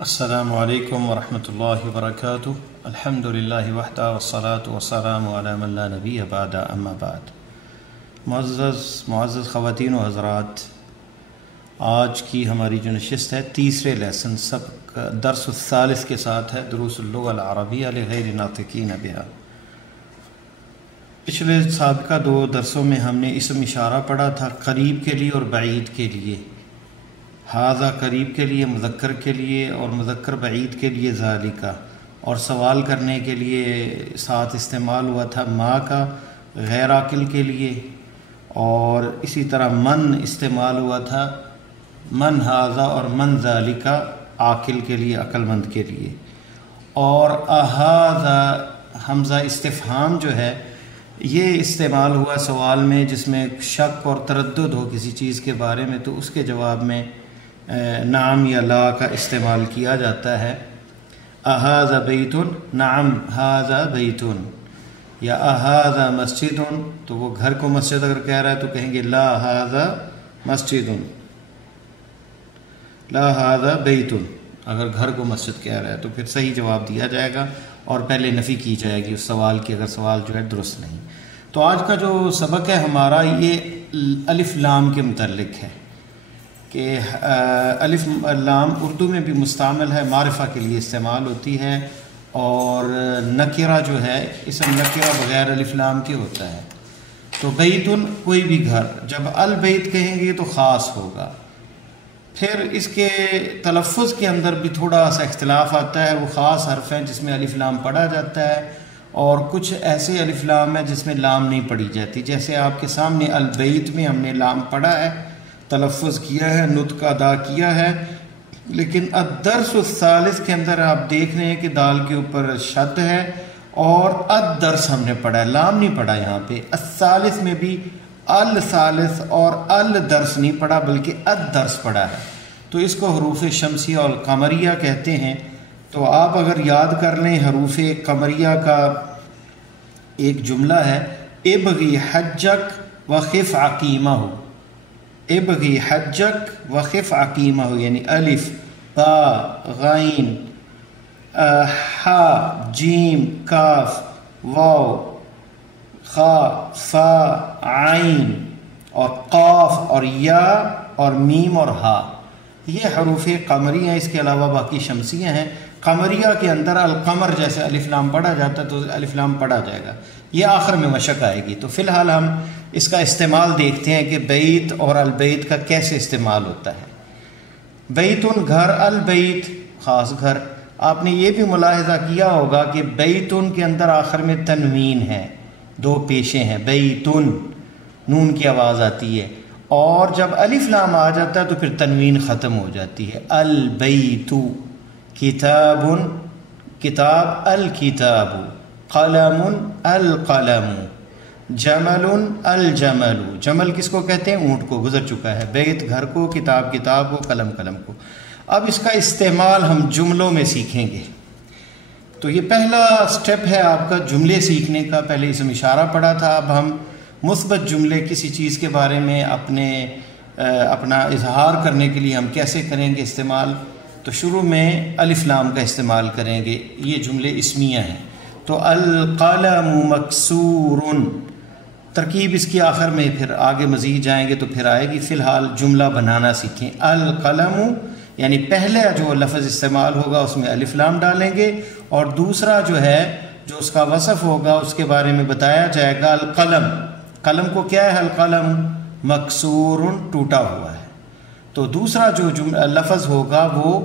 السلام علیکم ورحمۃ اللہ وبرکاتہ۔ الحمد للہ وحدہ والصلاة والسلام علی من لا نبی بعد اما بعد۔ معزز خواتین و حضرات، آج کی ہماری جو نشست ہے تیسرے لیسن سبق درس الثالث کے ساتھ ہے، دروس اللغة العربیہ لغیر ناطقین بہا۔ پچھلے سابقہ دو درسوں میں ہم نے اسم اشارہ پڑھا تھا قریب کے لیے اور بعید کے لیے۔ ھذا قریب کے لیے مذکر کے لیے اور مذکر بعید کے لیے ذالکا، اور سوال کرنے کے لیے ساتھ استعمال ہوا تھا ما کا غیر عاقل کے لیے، اور اسی طرح من استعمال ہوا تھا من ھذا اور من ذالکا عاقل کے لیے، عقل مند کے لیے۔ اور اھذا حمزہ استفہام جو ہے یہ استعمال ہوا سوال میں جس میں شک اور تردد ہو کسی چیز کے بارے میں، تو اس کے جواب میں نعم یا لا کا استعمال کیا جاتا ہے۔ اھذا بیت، نعم ھذا بیت، یا اھذا مسجد، تو وہ گھر کو مسجد اگر کہہ رہا ہے تو کہیں گے لا ھذا مسجد، لا ھذا بیت۔ اگر گھر کو مسجد کہہ رہا ہے تو پھر صحیح جواب دیا جائے گا اور پہلے نفی کی جائے گی اس سوال کی، اگر سوال جو ہے درست نہیں۔ تو آج کا جو سبق ہے ہمارا یہ الف لام کے متعلق ہے کہ الف لام اردو میں بھی مستعمل ہے، معرفہ کے لیے استعمال ہوتی ہے، اور نکرہ جو ہے اسم نکرہ بغیر الف لام کے ہوتا ہے۔ تو بیتن کوئی بھی گھر، جب البیت کہیں گے تو خاص ہوگا۔ پھر اس کے تلفظ کے اندر بھی تھوڑا سا اختلاف آتا ہے، وہ خاص حرف ہیں جس میں الف لام پڑھا جاتا ہے، اور کچھ ایسے الف لام ہیں جس میں لام نہیں پڑھی جاتی، جیسے آپ کے سامنے البیت میں ہم نے لام پڑھا ہے، تلفظ کیا ہے، نطق ادا کیا ہے، لیکن الدرس الثالث کے اندر آپ دیکھ رہے ہیں کہ دال کے اوپر شد ہے، اور الدرس ہم نے پڑھا ہے، لام نہیں پڑھا یہاں پہ۔ الثالث میں بھی الثالث اور الدرس نہیں پڑھا بلکہ الدرس پڑھا ہے، تو اس کو حروف شمسیہ اور قمریہ کہتے ہیں۔ تو آپ اگر یاد کر لیں حروف قمریہ کا ایک جملہ ہے، ابغی حجک وخف عقیمہ، ابغی حجک وخف عقیمہ، یعنی الف با غین حا جیم کاف واو خا فا عین اور قاف اور یا اور میم اور ہا، یہ حروف قمریہ ہیں۔ اس کے علاوہ باقی شمسیہ ہیں۔ قمریہ کے اندر القمر جیسے الف لام پڑھا جاتا ہے تو الف لام پڑھا جائے گا، یہ آخر میں مشق آئے گی۔ تو فی الحال ہم اس کا استعمال دیکھتے ہیں کہ بیت اور البیت کا کیسے استعمال ہوتا ہے۔ بیتن گھر، البیت خاص گھر۔ آپ نے یہ بھی ملاحظہ کیا ہوگا کہ بیتن کے اندر آخر میں تنوین ہے، دو پیشیں ہیں، بیتن نون کی آواز آتی ہے، اور جب الف لام آ جاتا ہے تو پھر تنوین ختم ہو جاتی ہے۔ البیت کتاب، کتاب الکتاب، قلم القلم، جمل الجمل، جمل کس کو کہتے ہیں؟ اونٹ کو، گزر چکا ہے۔ بیت گھر کو، کتاب کتاب کو، قلم قلم کو۔ اب اس کا استعمال ہم جملوں میں سیکھیں گے۔ تو یہ پہلا سٹیپ ہے آپ کا جملے سیکھنے کا۔ پہلے اسم اشارہ پڑھا تھا، اب ہم مثبت جملے کسی چیز کے بارے میں اپنا اظہار کرنے کے لیے ہم کیسے کریں گے استعمال۔ تو شروع میں الف لام کا استعمال کریں گے، یہ جملے اسمیہ ہیں۔ تو القلم مکسور، ترکیب اس کی آخر میں پھر آگے مزید جائیں گے تو پھر آئے گی، فی الحال جملہ بنانا سیکھیں۔ القلم یعنی پہلے جو لفظ استعمال ہوگا اس میں الف لام ڈالیں گے، اور دوسرا جو ہے جو اس کا وصف ہوگا اس کے بارے میں بتایا جائے گا۔ القلم، قلم کو کیا ہے؟ القلم مکسور، ٹوٹا ہوا ہے۔ تو دوسرا جو لفظ ہوگا وہ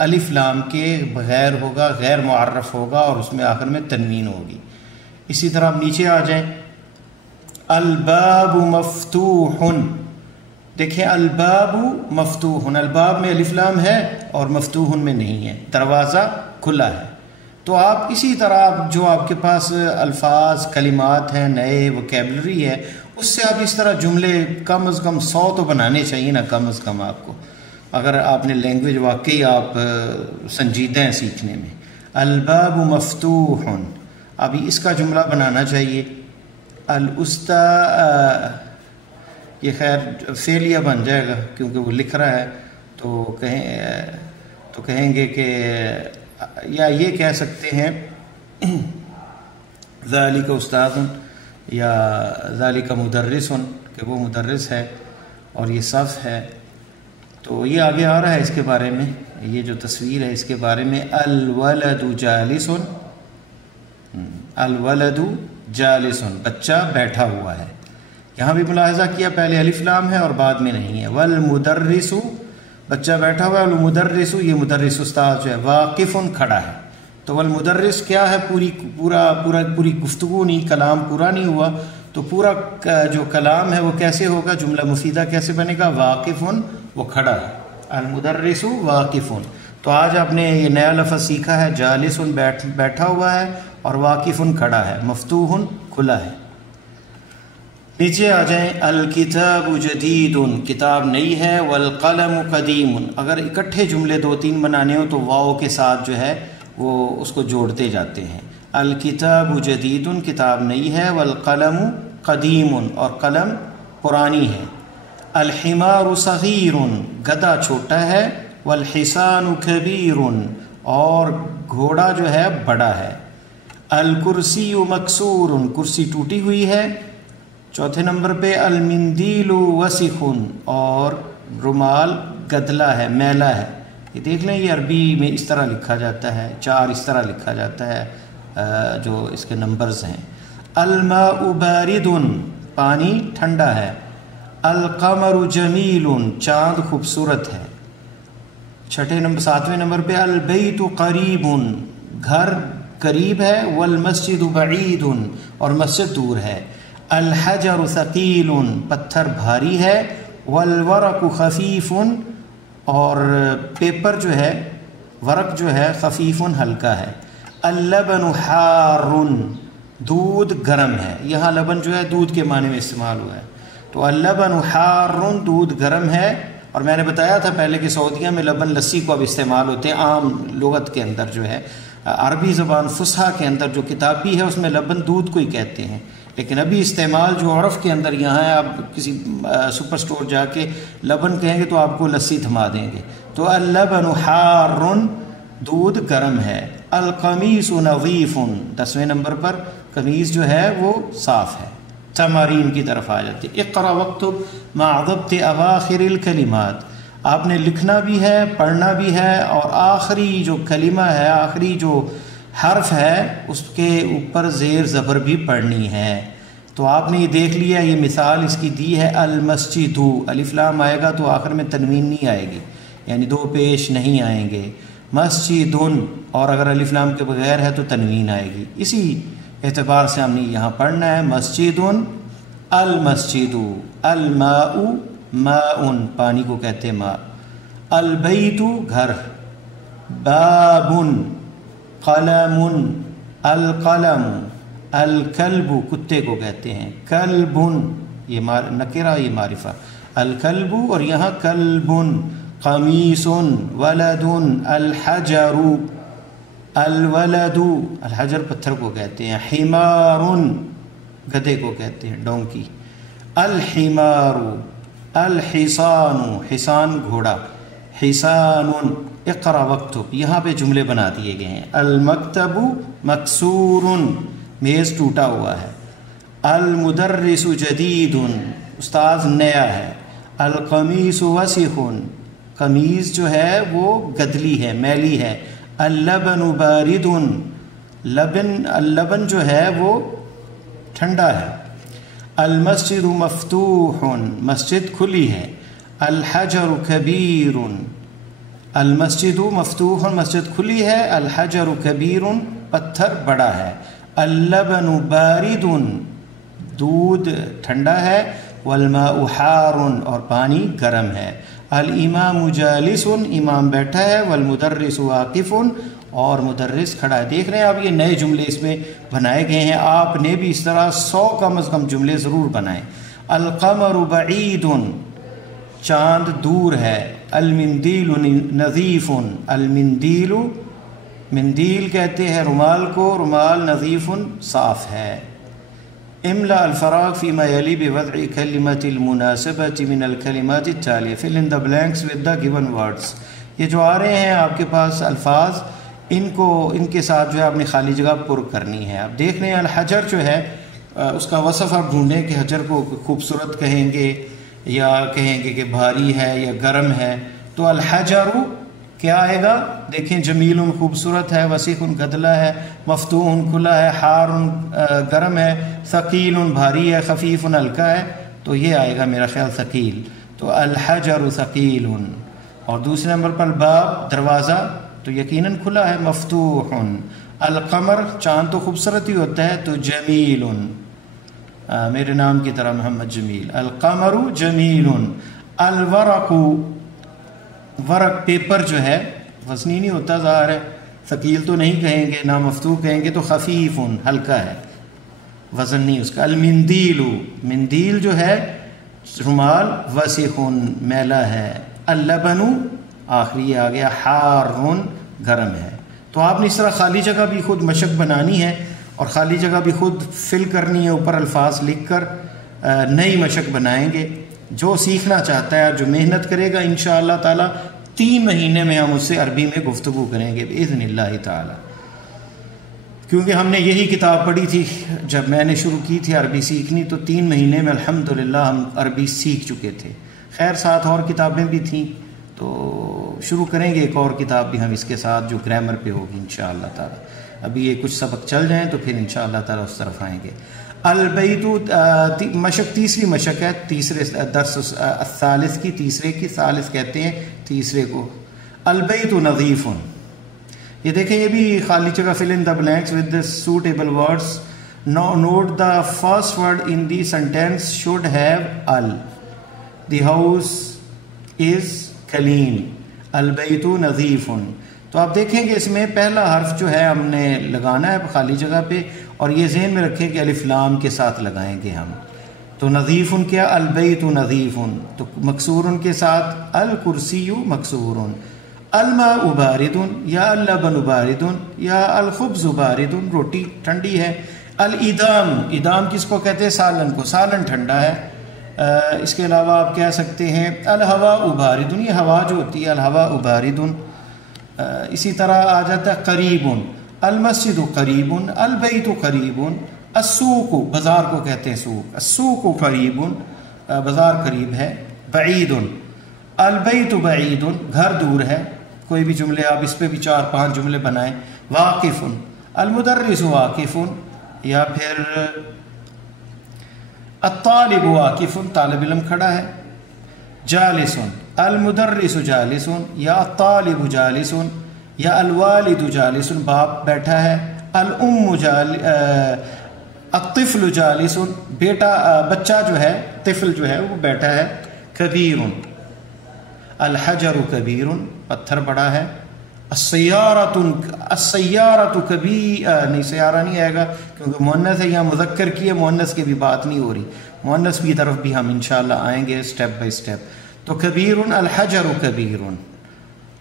الف لام کے بغیر ہوگا، غیر معرف ہوگا، اور اس میں آخر میں تنوین ہوگی۔ اسی طرح آپ نیچے آ جائیں، الباب مفتوح، دیکھیں الباب مفتوح، الباب میں الف لام ہے اور مفتوح میں نہیں ہے، دروازہ کھلا ہے۔ تو آپ اسی طرح جو آپ کے پاس الفاظ کلمات ہیں، نئے ووکیبلری ہے، اس سے آپ اس طرح جملے کم از کم 100 تو بنانے چاہیے نا، کم از کم آپ کو، اگر آپ نے لینگویج واقعی آپ سنجیدہ ہیں سیکھنے میں۔ الباب مفتوح، ابھی اس کا جملہ بنانا چاہیے۔ یہ خیر فعلیہ بن جائے گا کیونکہ وہ لکھ رہا ہے، تو کہیں تو کہیں گے کہ یا یہ کہہ سکتے ہیں ذالک استاذ یا ذالک مدرس کہ وہ مدرس ہے اور یہ صف ہے. تو یہ آگے آ رہا ہے اس کے بارے میں، یہ جو تصویر ہے اس کے بارے میں. الولد جالس، الولد جالس، بچہ بیٹھا ہوا ہے. یہاں بھی ملاحظہ کیا پہلے الف لام ہے اور بعد میں نہیں ہے. والمدرس، بچہ بیٹھا ہوا ہے. والمدرس، یہ مدرس استاد جو ہے. واقف، کھڑا ہے. تو والمدرس کیا ہے، پوری گفتگو نہیں، کلام پورا نہیں ہوا. تو پورا جو کلام ہے وہ کیسے ہوگا، جملہ مفیدہ کیسے بنے گا؟ واقف، وہ کھڑا ہے. المدرس واقف. تو آج آپ نے یہ نیا لفظ سیکھا ہے، جالس بیٹھا ہوا ہے اور واقف کھڑا ہے. مفتوح کھلا ہے. نیچے آ جائیں. الکتاب جدید، کتاب نئی ہے. والقلم قدیم، اگر اکٹھے جملے 2-3 بنانے ہو تو واو کے ساتھ جو ہے وہ اس کو جوڑتے جاتے ہیں. الکتاب جدید، کتاب نئی ہے. والقلم قدیم، اور قلم پرانی ہے. الحمار صغیر، گدھا چھوٹا ہے. والحصان کبیر، اور گھوڑا جو ہے بڑا ہے. الکرسی مکسور، کرسی ٹوٹی ہوئی ہے. چوتھے نمبر پہ المندیل وسخ، اور رومال گدلا ہے، میلا ہے. یہ دیکھ لیں، یہ عربی میں اس طرح لکھا جاتا ہے، 4 اس طرح لکھا جاتا ہے جو اس کے نمبرز ہیں. الماء بارد، پانی ٹھنڈا ہے. القمر جمیل، چاند خوبصورت ہے. 7ویں نمبر پہ البیت قریب، گھر قریب ہے. والمسجد بعید، اور مسجد دور ہے. الحجر ثقیل، پتھر بھاری ہے. والورق خفیف، اور پیپر جو ہے، ورق جو ہے خفیف، ہلکا ہے. اللبن حار، دودھ گرم ہے. یہاں لبن جو ہے دودھ کے معنی میں استعمال ہوا ہے. تو اللبن حار، دودھ گرم ہے. اور میں نے بتایا تھا پہلے کہ سعودیہ میں لبن لسی کو اب استعمال ہوتے ہیں عام لغت کے اندر، جو ہے عربی زبان فصحیٰ کے اندر جو کتابی ہے اس میں لبن دودھ کو ہی کہتے ہیں. لیکن ابھی استعمال جو عرف کے اندر یہاں ہے، آپ کسی سپر سٹور جا کے لبن کہیں گے تو آپ کو لسی تھما دیں گے. تو اللبن حار، دودھ گرم ہے. القمیص نظیف، 10ویں نمبر پر قمیص جو ہے وہ صاف ہے. تمارین کی طرف آ جاتی. اقرا واکتب مع ضبط اواخر الکلمات، آپ نے لکھنا بھی ہے، پڑھنا بھی ہے، اور آخری جو کلمہ ہے، آخری جو حرف ہے اس کے اوپر زیر زبر بھی پڑھنی ہے. تو آپ نے یہ دیکھ لیا، یہ مثال اس کی دی ہے. المسجد، الف لام آئے گا تو آخر میں تنوین نہیں آئے گی، یعنی 2 پیش نہیں آئیں گے. مسجد، اور اگر الف لام کے بغیر ہے تو تنوین آئے گی. اسی اعتبار سے ہم نے یہاں پڑھنا ہے. مسجد، المسجد. الماء ماء، پانی کو کہتے ہیں ماء. البیت، گھر. باب، قلم. القلم. الکلب، کتے کو کہتے ہیں. کلب، یہ نکرہ، یہ معرفہ. الکلب، اور یہاں کلب. قمیص. ولد. الحجر. الولد، الحجر پتھر کو کہتے ہیں. حمار، گدھے کو کہتے ہیں، ڈونکی. الحمار. الحصان، حصان گھوڑا. حصان. اقرا واکتب، یہاں پہ جملے بنا دیے گئے ہیں. المکتب مکسور، میز ٹوٹا ہوا ہے. المدرس جدید، استاذ نیا ہے. القمیص وسخ، قمیض جو ہے وہ گدلی ہے، میلی ہے. اللبن بارد، اللبن جو ہے وہ ٹھنڈا ہے. المسجد مفتوح، مسجد کھلی ہے. الحجر کبیر، المسجد مفتوح، مسجد کھلی ہے. الحجر کبیر، پتھر بڑا ہے. اللبن بارد، دودھ ٹھنڈا ہے. والماء حار، اور پانی گرم ہے. الامام جالس، امام بیٹھا ہے. والمدرس واقف، اور مدرس کھڑا ہے. دیکھ رہے ہیں آپ، یہ نئے جملے اس میں بنائے گئے ہیں. آپ نے بھی اس طرح 100 کم از کم جملے ضرور بنائیں. القمر بعید، چاند دور ہے. المندیل نظیف، المندیل، مندیل کہتے ہیں رومال کو، رومال نظیف، صاف ہے. املا الفراغ فيما يلي بوضع كلمة المناسبة من الكلمات التالية. fill in the blanks with the given words. یہ جو آ رہے ہیں آپ کے پاس الفاظ، ان کے ساتھ جو ہے اپنی خالی جگہ پر کرنی ہے. آپ دیکھ رہے ہیں الحجر جو ہے اس کا وصف آپ ڈھونڈیں کہ حجر کو خوبصورت کہیں گے یا کہیں گے کہ بھاری ہے یا گرم ہے. تو الحجر کیا آئے گا؟ دیکھیں جمیل خوبصورت ہے، وسیع گدلا ہے، مفتوح کھلا ہے، حار گرم ہے، ثقیل بھاری ہے، خفیف ہلکا ہے. تو یہ آئے گا میرا خیال ثقیل. تو الحجر ثقیل. اور دوسرے نمبر پر باب دروازہ تو یقیناً کھلا ہے، مفتوح. القمر چاند تو خوبصورت ہی ہوتا ہے تو جمیل، میرے نام کی طرح محمد جمیل. القمر جمیل. الورق ورق پیپر جو ہے وزنی نہیں ہوتا، ظاہر ہے ثقیل تو نہیں کہیں گے، نہ مفتوح کہیں گے، تو خفیف ہلکا ہے، وزن نہیں اس کا. المندیل مندیل جو ہے رومال، وسیخ میلا ہے. اللبن آخری آ گیا، حار گرم ہے. تو آپ نے اس طرح خالی جگہ بھی خود مشق بنانی ہے اور خالی جگہ بھی خود فل کرنی ہے، اوپر الفاظ لکھ کر نئی مشق بنائیں گے. جو سیکھنا چاہتا ہے، جو محنت کرے گا انشاءاللہ تعالی 3 مہینے میں ہم اس سے عربی میں گفتگو کریں گے باذن اللہ تعالی. کیونکہ ہم نے یہی کتاب پڑھی تھی جب میں نے شروع کی تھی عربی سیکھنی، تو 3 مہینے میں الحمدللہ ہم عربی سیکھ چکے تھے. خیر ساتھ اور کتابیں بھی تھیں، تو شروع کریں گے ایک اور کتاب بھی ہم اس کے ساتھ جو گرامر پہ ہوگی انشاءاللہ تعالی. ابھی یہ کچھ سبق چل جائیں تو پھر انشاءاللہ تعالی اس طرف آئیں گے. البیت مشق تیسری مشق ہے، تیسرے درس الثالث کی، تیسرے کی، ثالث کہتے ہیں تیسرے کو. البیت نظیف. یہ دیکھیں یہ بھی خالی جگہ fill in the blanks with the suitable words. Note the first word in the sentence should have al. The house is clean. البیت نظیف. تو آپ دیکھیں گے اس میں پہلا حرف جو ہے ہم نے لگانا ہے خالی جگہ پہ، اور یہ ذہن میں رکھیں کہ الف لام کے ساتھ لگائیں گے ہم. تو نظیف کیا؟ البیت نظیف. تو مکسور کے ساتھ الکرسی مکسور. الماء بارد یا اللبن بارد یا الخبز بارد، روٹی ٹھنڈی ہے. الادام، ادام کس کو کہتے ہیں؟ سالن کو، سالن ٹھنڈا ہے. اس کے علاوہ آپ کہہ سکتے ہیں الہواء بارد، یہ ہوا جو ہوتی ہے الہواء بارد. اسی طرح آ جاتا ہے قریب، المسجد قریب، البیت قریب. السوق، بازار کو کہتے ہیں سوق، السوق قریب، بازار قریب ہے. بعید، البیت بعید، گھر دور ہے. کوئی بھی جملے آپ اس پہ بھی 4-5 جملے بنائیں. واقف، المدرس واقف، یا پھر الطالب واقف، طالب علم کھڑا ہے. جالس، المدرس جالس یا الطالب جالس یا الوالد جالس، باپ بیٹھا ہے. الام الطفل جالس، بیٹا بچہ جو ہے، طفل جو ہے وہ بیٹھا ہے. کبیر، الحجر کبیر، پتھر بڑا ہے. السیارۃ کبیر، نہیں سیارہ نہیں آئے گا کیونکہ مؤنث ہے، یا مذکر کی ہے، مؤنث کی بھی بات نہیں ہو رہی. مؤنث کی طرف بھی ہم انشاءاللہ آئیں گے اسٹیپ بائی اسٹیپ. تو کبیر، الحجر کبیر.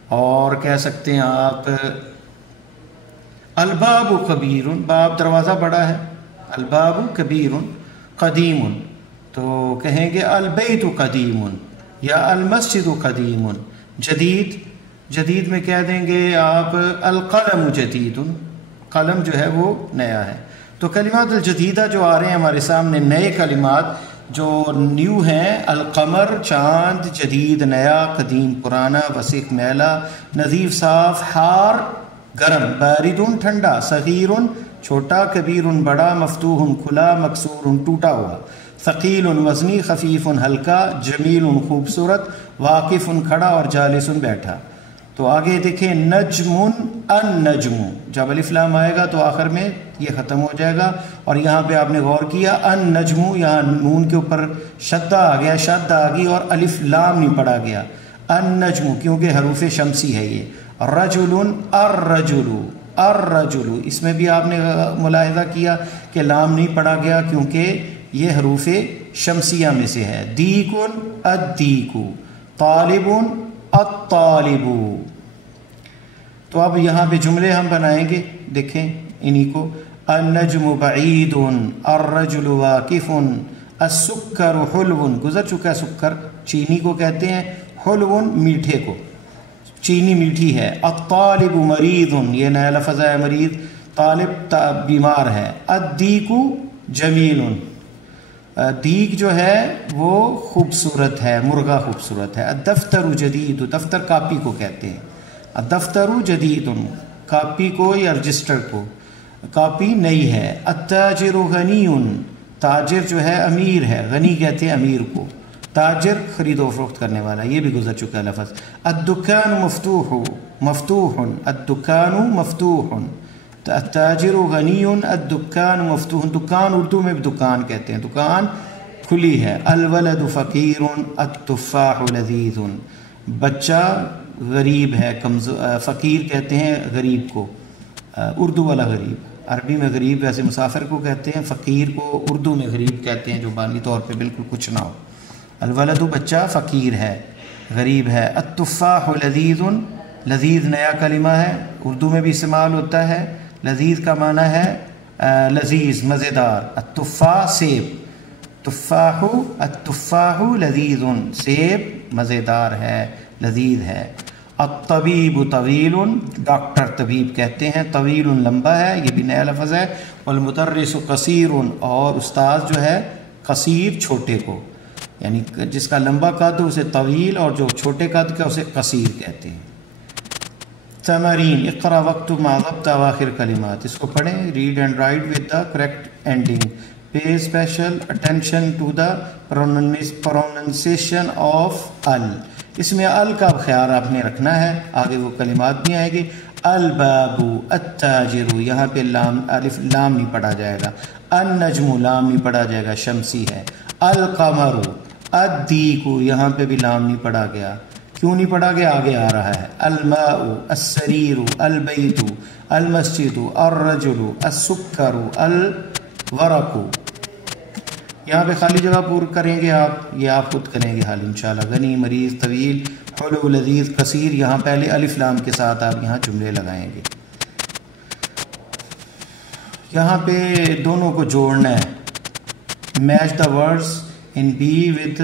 اور کہہ سکتے ہیں آپ الباب کبیر، باب دروازہ بڑا ہے. الباب کبیر. قدیم، تو کہیں گے البیت قدیم یا المسجد قدیم. جدید، جدید میں کہہ دیں گے آپ القلم جدید، قلم جو ہے وہ نیا ہے. تو کلمات الجدیدہ جو آ رہے ہیں ہمارے سامنے، نئے کلمات جو نیو ہیں. القمر چاند، جدید نیا، قدیم پرانا، وسیع میلا، نظیف صاف، حار گرم، بارد ٹھنڈا، صغیر چھوٹا، کبیر بڑا، مفتوح کھلا، مکسور ٹوٹا ہوا، ثقیل وزنی، خفیف ہلکا، جمیل خوبصورت، واقف کھڑا، اور جالس بیٹھا. تو آگے دیکھیں نجم، النجم، جب الف لام آئے گا تو آخر میں یہ ختم ہو جائے گا. اور یہاں پہ آپ نے غور کیا النجم، یہاں نون کے اوپر شدہ آ گیا، شد آ گئی اور الف لام نہیں پڑا گیا. النجم کیونکہ حروف شمسی ہے یہ. رجل، الرجل، الرجل، اس میں بھی آپ نے ملاحظہ کیا کہ لام نہیں پڑا گیا کیونکہ یہ حروف شمسیہ میں سے ہے. دیک، الدیک، طالب، الطالب. تو اب یہاں پہ جملے ہم بنائیں گے، دیکھیں انہی کو. النجم بعید، الرجل واقف، السکر حلو، گزر چکا ہے سکر، چینی کو کہتے ہیں، حلو میٹھے کو. چینی میٹھی ہے. الطالب مریض، یہ نیا لفظ ہے مریض، طالب بیمار ہے. الدیک جمیل، دیگ جو ہے وہ خوبصورت ہے، مرغا خوبصورت ہے. الدفتر جدید، دفتر کاپی کو کہتے ہیں. الدفتر جدید، کاپی کو یا رجسٹر کو، کاپی نئی ہے. التاجر غنی، تاجر جو ہے امیر ہے، غنی کہتے ہیں امیر کو. تاجر خرید و فروخت کرنے والا، یہ بھی گزر چکا ہے لفظ. الدکان مفتوح، مفتوح، الدکان مفتوح. التاجر غنی، الدکان مفتوح، دکان اردو میں بھی دکان کہتے ہیں، دکان کھلی ہے. الولد فقیر، التفاح لذیذ، بچہ غریب ہے، فقیر کہتے ہیں غریب کو، اردو والا غریب. عربی میں غریب ویسے مسافر کو کہتے ہیں، فقیر کو اردو میں غریب کہتے ہیں جو مالی طور پہ بالکل کچھ نہ ہو. الولد بچہ، فقیر ہے، غریب ہے. التفاح لذیذ، لذیذ نیا کلمہ ہے، اردو میں بھی استعمال ہوتا ہے. لذیذ کا معنی ہے لذیذ، مزیدار. التفاح سیب، تفاح، التفاح لذیذ، سیب مزیدار ہے، لذیذ ہے. الطبیب طویل، ڈاکٹر طبیب کہتے ہیں، طویل لمبا ہے، یہ بھی نیا لفظ ہے. والمدرس قصیر، اور استاد جو ہے قصیر چھوٹے کو، یعنی جس کا لمبا قد اسے طویل اور جو چھوٹے قد کا اسے قصیر کہتے ہیں. تمارین، اقرا وقت ما ضبط اواخر کلمات، اس کو پڑھیں. Read and write with the correct ending. Pay special attention to the pronunciation of ال، اس میں ال کا خیال آپ نے رکھنا ہے، آگے وہ کلمات بھی آئیں گے. الباب، التاجر، یہاں پہ لام، الف لام نہیں پڑھا جائے گا. النجم، لام نہیں پڑھا جائے گا، شمسی ہے. القمر، الدیک، یہاں پہ بھی لام نہیں پڑھا گیا، کیوں نہیں پڑھا گیا آگے آ رہا ہے. الماء، السریر، البیت، المسجد، الرجل، السکر، الورق. یہاں پہ خالی جگہ پور کریں گے آپ، یہ آپ خود کریں گے حال انشاءاللہ. غنی، مریض، طویل، حلو، لذیذ، کثیر، یہاں پہلے الف لام کے ساتھ آپ یہاں جملے لگائیں گے. یہاں پہ دونوں کو جوڑنا ہے. Match the words in B with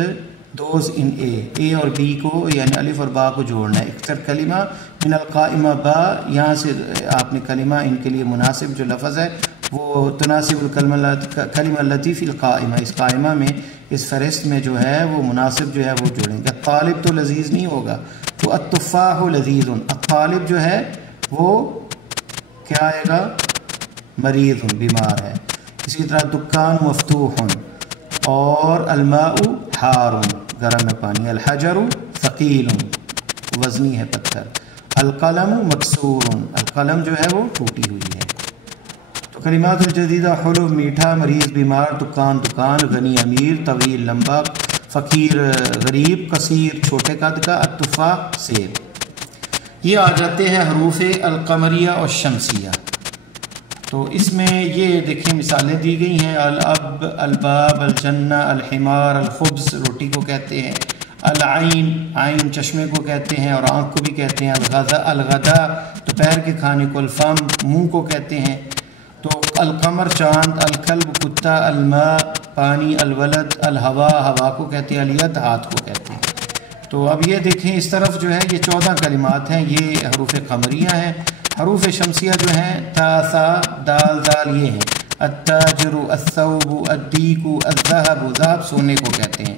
those in A, A اور بی کو یعنی الف اور با کو جوڑنا ہے. اختر کلمہ من القائمہ با، یہاں سے آپ نے کلمہ ان کے لیے مناسب جو لفظ ہے وہ تناسب کلمہ التی فی القائمہ، اس قائمہ میں، اس فہرست میں جو ہے وہ مناسب جو ہے وہ جوڑیں گے. طالب تو لذیذ نہیں ہوگا، تو التفاح لذیذ. الطالب جو ہے وہ کیا آئے گا؟ مریض، بیمار ہے. اسی طرح دکان مفتوح، اور الماء حار، گرم ہے پانی. الحجر ثقیل، وزنی ہے پتھر. القلم مکسور، القلم جو ہے وہ ٹوٹی ہوئی ہے. تو کلمات الجدیدہ: حلو میٹھا، مریض بیمار، دکان دکان، غنی امیر، طویل لمبا، فقیر غریب، قصیر چھوٹے قد کا، التفاح سیب. یہ آ جاتے ہیں حروف القمریہ اور شمسیہ. تو اس میں یہ دیکھیں مثالیں دی گئی ہیں: الاب، الباب، الجنہ، الحمار، الخبز روٹی کو کہتے ہیں. العین، عین چشمے کو کہتے ہیں اور آنکھ کو بھی کہتے ہیں. الغذا، الغدا دوپہر کے کھانے کو. الفم منہ کو کہتے ہیں. تو القمر چاند، الکلب کتا، الماء پانی، الولد، الہوا ہوا کو کہتے ہیں. الید ہاتھ کو کہتے ہیں. تو اب یہ دیکھیں اس طرف جو ہے یہ 14 کلمات ہیں، یہ حروف قمریہ ہیں. حروف شمسیہ جو ہیں تا، ثا، دال، ذال، یہ ہیں. التاجر، الثوب، الدیک، الذهب، ذهب سونے کو کہتے ہیں.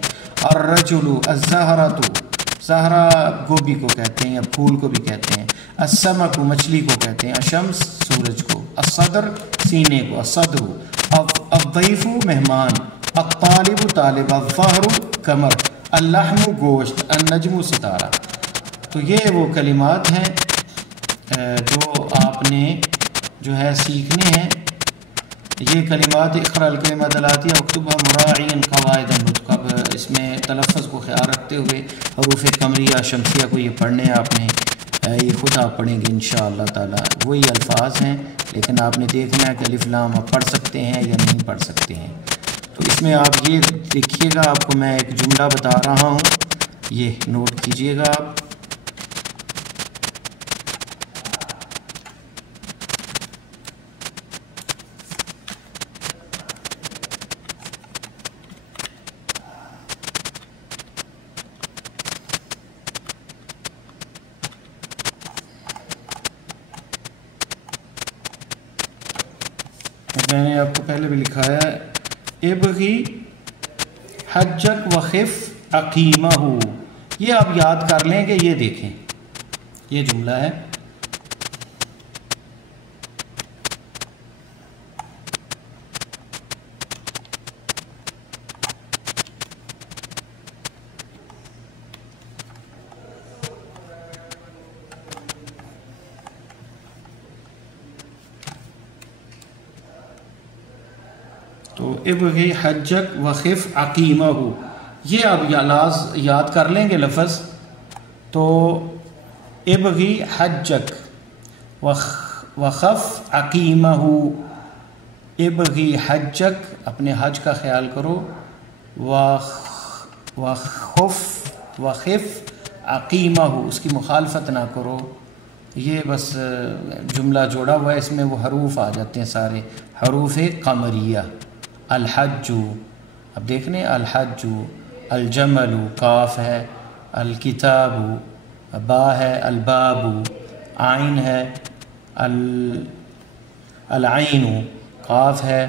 الرجل، الزہرۃ، زہرا گوبھی کو کہتے ہیں یا پھول کو بھی کہتے ہیں. السمک، مچھلی کو کہتے ہیں. الشمس سورج کو. الصدر سینے کو. الصدر. الضیف مہمان. الطالب طالب. الظہر کمر. اللحم گوشت. النجم ستارہ. تو یہ وہ کلمات ہیں جو آپ نے جو ہے سیکھنے ہیں. یہ کلمات اقرا الکلمہ دلاتیہ اکتبہ مراعین قواعد النطق. اب اس میں تلفظ کو خیال رکھتے ہوئے حروف قمریہ شمسیہ کو یہ پڑھنے آپ نے، یہ خود آپ پڑھیں گے انشاءاللہ تعالی. وہی الفاظ ہیں لیکن آپ نے دیکھنا ہے کہ الف لام آپ پڑھ سکتے ہیں یا نہیں پڑھ سکتے ہیں. تو اس میں آپ یہ دیکھیے گا، آپ کو میں ایک جملہ بتا رہا ہوں، یہ نوٹ کیجئے گا آپ. میں نے آپ کو پہلے بھی لکھایا ہے، ابغی حجک وخف عقیمہ، یہ آپ یاد کر لیں کہ یہ دیکھیں یہ جملہ ہے، تو ابغی حجک وخف عقیمہ، یہ آپ یاد کر لیں گے لفظ، تو ابغی حجک وخف عقیمہ، ابغی حجک اپنے حج کا خیال کرو، وخف عقیمہ اس کی مخالفت نہ کرو، یہ بس جملہ جوڑا ہوا ہے، اس میں وہ حروف آ جاتے ہیں سارے حروف قمریہ، الحج، اب دیکھ لیں الحج، الجمل قاف ہے، الکتاب با ہے، الباب عین ہے، العین قاف ہے،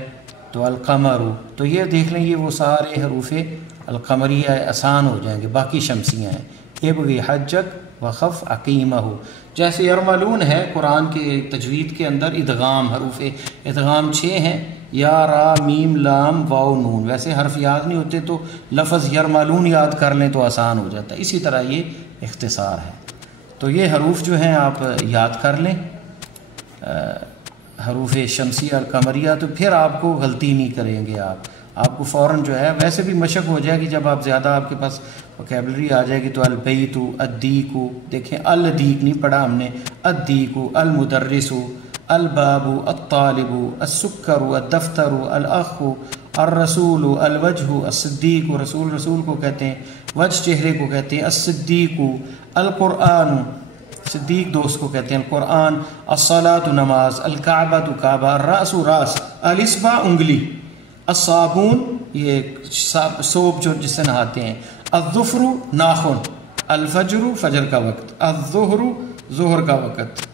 تو القمر، تو یہ دیکھ لیں یہ وہ سارے حروف القمریہ آسان ہو جائیں گے، باقی شمسیاں ہیں، ابغی حجک وخف عقیمہ، جیسے یرملون ہے قرآن کے تجوید کے اندر ادغام، حروف ادغام 6 ہیں، یا را میم لام واو نون، ویسے حرف یاد نہیں ہوتے تو لفظ یرملون یاد کر لیں تو آسان ہو جاتا ہے، اسی طرح یہ اختصار ہے، تو یہ حروف جو ہیں آپ یاد کر لیں، حروف شمسیہ اور قمریہ، تو پھر آپ کو غلطی نہیں کریں گے، آپ کو فوراً جو ہے ویسے بھی مشق ہو جائے گی، جب آپ زیادہ آپ کے پاس وکیبلری آ جائے گی تو البیت، الدیک، دیکھیں الدیک نہیں پڑھا ہم نے، الدیک، المدرس، الباب، الطالب، السکر، الدفتر، الاخ، الرسول، الوجہ، الصدیق، رسول کو کہتے ہیں، وجہ چہرے کو کہتے ہیں، الصدیق، القرآن، صدیق دوست کو کہتے ہیں، القرآن، الصلاۃ نماز، الکعبۃ کعبہ، الراس راس، الاصبع انگلی، الصابون یہ سوپ جو جس سے نہاتے ہیں، الظفر ناخن، الفجر فجر کا وقت، الظہر ظہر کا وقت،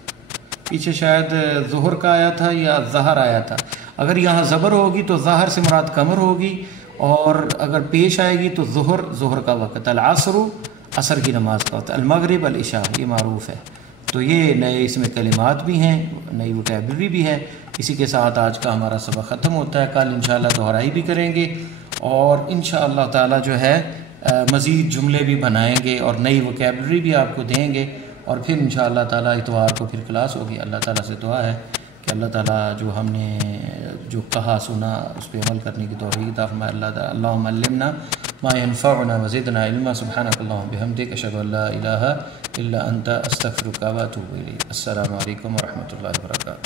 پیچھے شاید ظہر کا آیا تھا یا ظہر آیا تھا، اگر یہاں زبر ہوگی تو ظہر سے مراد قمر ہوگی، اور اگر پیش آئے گی تو ظہر کا وقت، العصر عصر کی نماز کا وقت، المغرب العشاء، یہ معروف ہے، تو یہ نئے اس میں کلمات بھی ہیں، نئی وکیبلری بھی ہے، اسی کے ساتھ آج کا ہمارا سبق ختم ہوتا ہے، کل انشاءاللہ دہرائی بھی کریں گے، اور انشاءاللہ تعالی جو ہے مزید جملے بھی بنائیں گے اور نئی وکیبلری بھی آپ کو دیں گے، اور پھر انشاءاللہ تعالی اتوار کو پھر کلاس ہوگی۔ اللہ تعالیٰ سے دعا ہے کہ اللہ تعالیٰ جو ہم نے جو کہا سنا اس پہ عمل کرنے کی توفیق عطا فرمائے۔ اللہم علمنا ما ينفعنا وزدنا علما، سبحانک اللہم بحمدک، اشہد ان لا الہ الا انت، استغفرک و اتوب الیک۔ السلام علیکم ورحمۃ اللہ وبرکاتہ۔